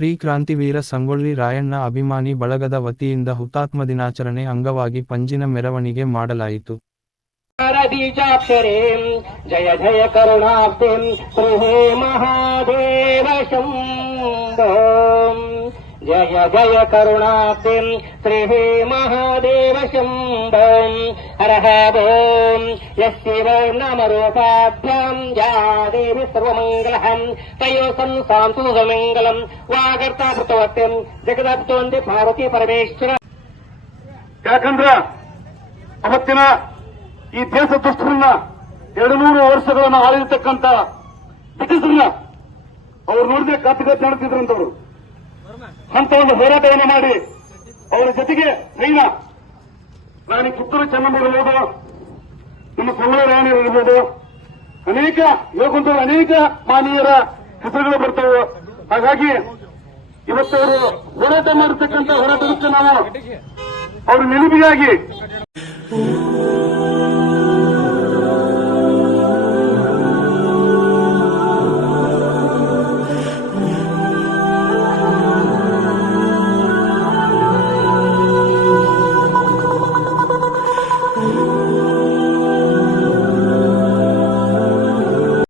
ಶ್ರೀ ಕ್ರಾಂತಿವೀರ ಸಂಗೊಳ್ಳಿ ರಾಯಣ್ಣ ಅಭಿಮಾನಿ ಬಳಗದ ವತಿಯಿಂದ ಹುತಾತ್ಮ ದಿನಾಚರಣೆ ಅಂಗವಾಗಿ ಪಂಜಿನ ಮೆರವಣಿಗೆ ಮಾಡಲಾಯಿತು. ಜಯ ಜಯ ಕರುಣಾಬ್ಧಿಂ ಶ್ರೀ ಮಹಾದೇವ ಶಂಭೋ ಜಯ ಜಯ ಕರುಣಾಬ್ಧಿಂ ಶ್ರೀ ಮಹಾದೇವ ಶಂಭೋ ಹರ ಓಂ ಯಸ್ಯೈವಂ ನಾಮರೂಪಾಭ್ಯಾಂ ಯಾ ದೇವಿ ಸರ್ವಮಂಗಲಂ ತಯೋ ಸಂಸಾಂತು ಸುಮಂಗಲಂ ವಾಗರ್ತಾಭೃತವತ್ಯಂ ಜಗದಾಭೃತವಂತೆ ಪಾರ್ವತಿ ಪರಮೇಶ್ವರ. ಯಾಕಂದ್ರೆ ಅವತ್ತಿನ ಈ ದೇಶ ದುಷ್ಟರನ್ನ 200 ವರ್ಷಗಳನ್ನ ಆಳಿರ್ತಕ್ಕಂಥ ಬ್ರಿಟಿಷರನ್ನ ಅವ್ರು ನೋಡಿದ್ರೆ ಕತ್ತಿಗತ್ತಿ ನಡೆತಿದ್ರಂತವ್ರು ಅಂತ ಒಂದು ಹೋರಾಟವನ್ನು ಮಾಡಿ ಅವರ ಜೊತೆಗೆ ಚೈನಾ ರಾಣಿ ಕಿತ್ತೂರು ಚೆನ್ನಮ್ಮ ಇರಬಹುದು, ನಮ್ಮ ಸಂಗೊಳ್ಳಿ ರಾಯಣ್ಣ ಇರಬಹುದು, ಅನೇಕ ಯೋಗಂತ ಅನೇಕ ಮಾನೀಯರ ಹೆಸರುಗಳು ಬರ್ತವೆ. ಹಾಗಾಗಿ ಇವತ್ತು ಅವರು ಹೋರಾಟ ಮಾಡಿರ್ತಕ್ಕಂಥ ಹೋರಾಟಕ್ಕೆ ನಾವು ಅವ್ರ ನೆನಪಿಗಾಗಿ